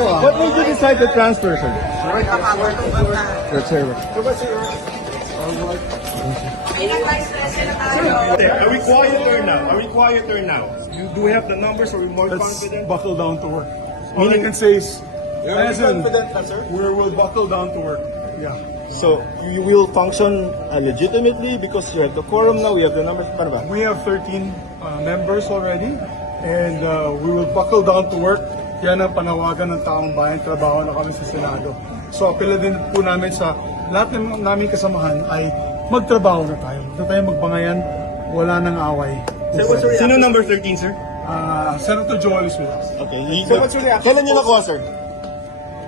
What made you decide to transfer, sir? Your server. Vice President tayo. Are we quieter now? Are we quieter now? You do we have the numbers? Are we more confident? Buckle down to work. All I can say is, we'll buckle down to work. Yeah. So you will function legitimately because you have the quorum now, we have the numbers. Paano ba? We have 13 members already, and we will buckle down to work. Yan ang panawagan ng taong bayan, trabaho na kami sa Senado. So apela din po namin sa lahat ng naming kasamahan ay magtrabaho na tayo. Huwag na tayo magbangayan, wala nang away. Sino number 13, sir? Senator Joel is with us. Okay. Kailan nyo nakuha, sir?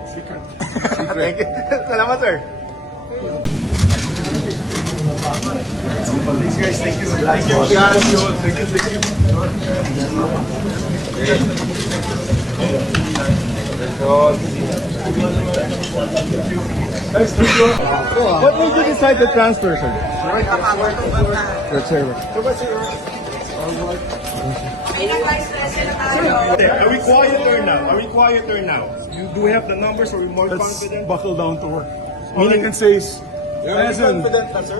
Secret. Thank you. Salamat, sir. Thanks guys, thank you. Thank you. Thank you. What made you decide to transfer, sir? Your server. Vice President tayo. Are we quieter now? Are we quieter now? You do we have the numbers? Are we more confident? Buckle down to work. All I can say is,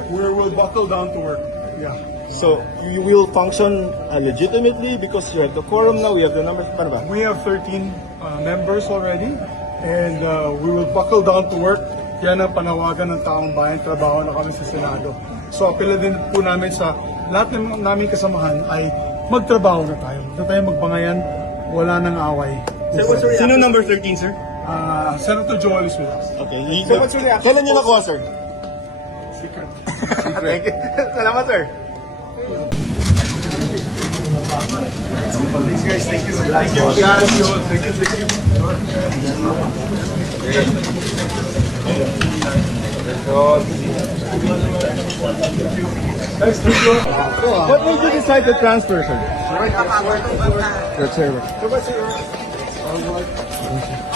we'll buckle down to work. Yeah. So you will function legitimately because you have the quorum now, we have the numbers. Paano ba? We have 13 members already, and we will buckle down to work. Yan ang panawagan ng taong bayan, trabaho na kami sa Senado. So apela din po namin sa lahat ng naming kasamahan ay magtrabaho na tayo. Huwag na tayo magbangayan, wala nang away. Sino number 13, sir? Senator Joel is with us. Okay. Kailan nyo nakuha, sir? Secret. Thank you. Salamat, sir. Thanks guys, thank you. Thank you. What made you decide to transfer, sir? Your server.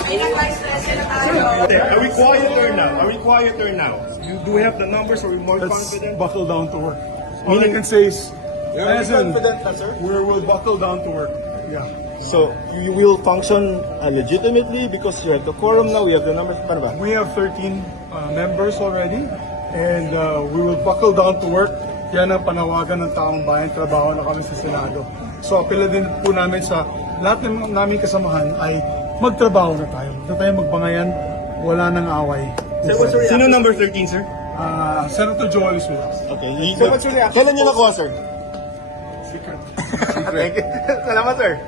Vice President tayo. Are we quieter now? Are we quieter now? You do we have the numbers? Are we more confident? Buckle down to work. All I can say is, we'll buckle down to work. Yeah. So you will function legitimately because you have the quorum now, we have the numbers. Paano ba? We have 13 members already, and we will buckle down to work. Yan ang panawagan ng taong bayan, trabaho na kami sa Senado. So apela din po namin sa lahat ng naming kasamahan ay magtrabaho na tayo. Huwag na tayo magbangayan, wala nang away. Sino number 13, sir? Senator Joel is with us. Okay. Kailan nyo nakuha, sir? Secret. Thank you. Salamat, sir.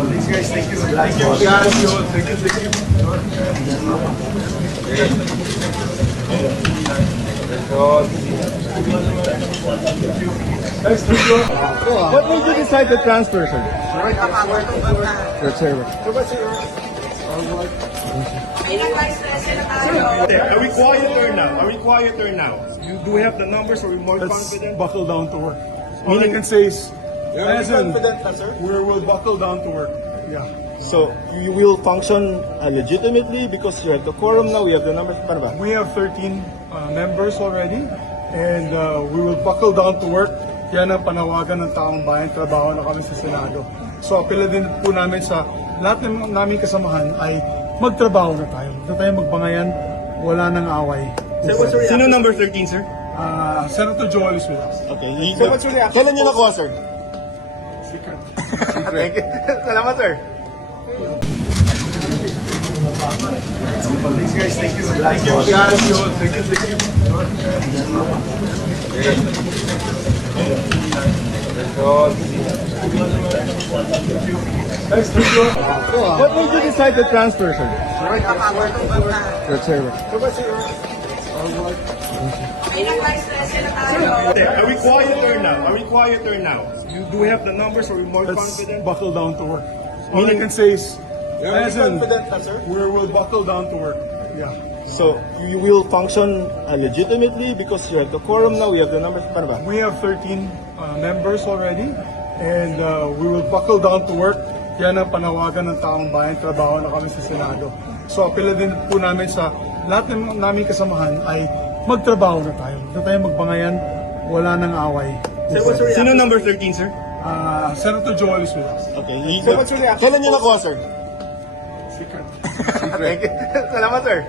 Thanks guys, thank you. Thank you. What made you decide to transfer, sir? Your server. Vice President tayo. Are we quieter now? Are we quieter now? You do we have the numbers? Are we more confident? Buckle down to work. All I can say is, we'll buckle down to work. Yeah. So you will function legitimately because you have the quorum now, we have the numbers. Paano ba? We have 13 members already, and we will buckle down to work. Yan ang panawagan ng taong bayan, trabaho na kami sa Senado. So apela din po namin sa lahat ng naming kasamahan ay magtrabaho na tayo. Huwag na tayo magbangayan, wala nang away. Sino number 13, sir? Senator Joel is with us. Okay. Kailan nyo nakuha, sir? Secret. Thank you. Salamat, sir. Thanks guys, thank you. Thank you. What made you decide to transfer, sir? Your server. Vice President tayo. Are we quieter now? Are we quieter now? You do we have the numbers? Are we more confident? Buckle down to work. All I can say is, we'll buckle down to work. Yeah. So you will function legitimately because you have the quorum now, we have the numbers. Paano ba? We have 13 members already, and we will buckle down to work. Yan ang panawagan ng taong bayan, trabaho na kami sa Senado. So apela din po namin sa lahat ng naming kasamahan ay magtrabaho na tayo. Huwag na tayo magbangayan, wala nang away. Sino number 13, sir? Senator Joel is with us. Okay. Sir, what's your reaction? Kailan niyo nakuha, sir? Secret. Thank you. Salamat, sir.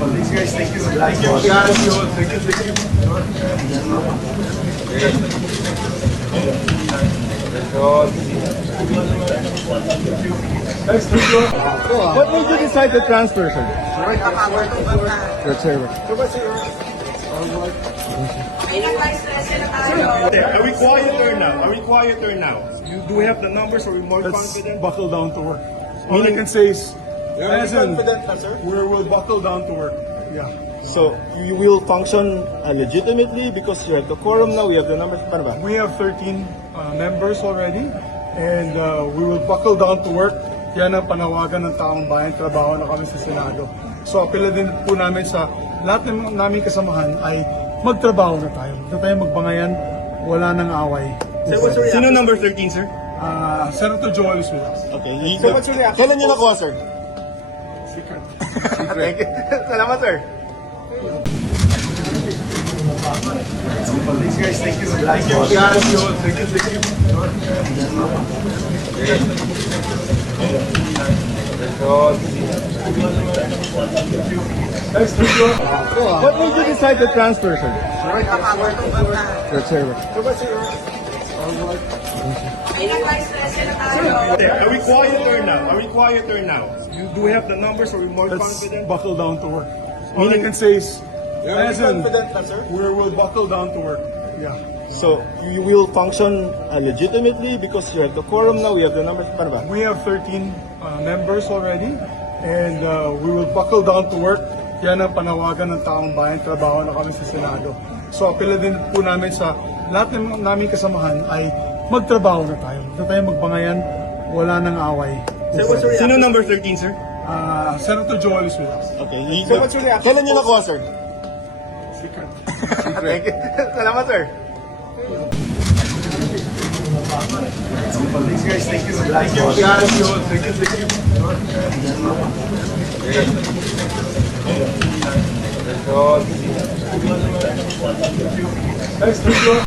Thanks, guys. Thank you. Thank you. Thanks, thank you. What made you decide to transfer, sir? That's sir. May nag-vice president tayo. Are we quieter now? Are we quieter now? Do we have the numbers? Are we more Let's confident? buckle down to work. All I can say is, listen, na, sir? we'll buckle down to work. Yeah. So, you will function legitimately because you have the quorum now, we have the numbers. Paano ba? We have 13 members already, and we will buckle down to work. Yan ang panawagan ng taong bayan, trabaho na kami sa Senado. So apela din po namin sa lahat ng naming kasamahan ay magtrabaho na tayo. Huwag na tayo magbangayan, wala nang away. Sino number 13, sir? Senator Joel is with us. Okay. Sir, what's your reaction? Kailan niyo nakuha, sir? Secret. Thank you. Salamat, sir. Thanks, guys. Thank you. Thank you. Thanks, thank you. What made you decide to transfer, sir? That's sir. May nag-vice president tayo. Are we quieter now? Are we quieter now? Do we have the numbers? Are we more Let's confident? buckle down to work. All I can say is, listen, na, sir? we'll buckle down to work. Yeah. So, you will function legitimately because you have the quorum now, we have the numbers. Paano ba? We have 13 members already, and we will buckle down to work. Yan ang panawagan ng taong bayan, trabaho na kami sa Senado. So apela din po namin sa lahat ng naming kasamahan ay magtrabaho na tayo. Huwag na tayo magbangayan, wala nang away. Sino number 13, sir? Senator Joel is with us. Okay. Sir, what's your reaction? Kailan niyo nakuha, sir? Secret. Thank you. Salamat, sir. Thanks, guys. Thank you. Thanks, thank you.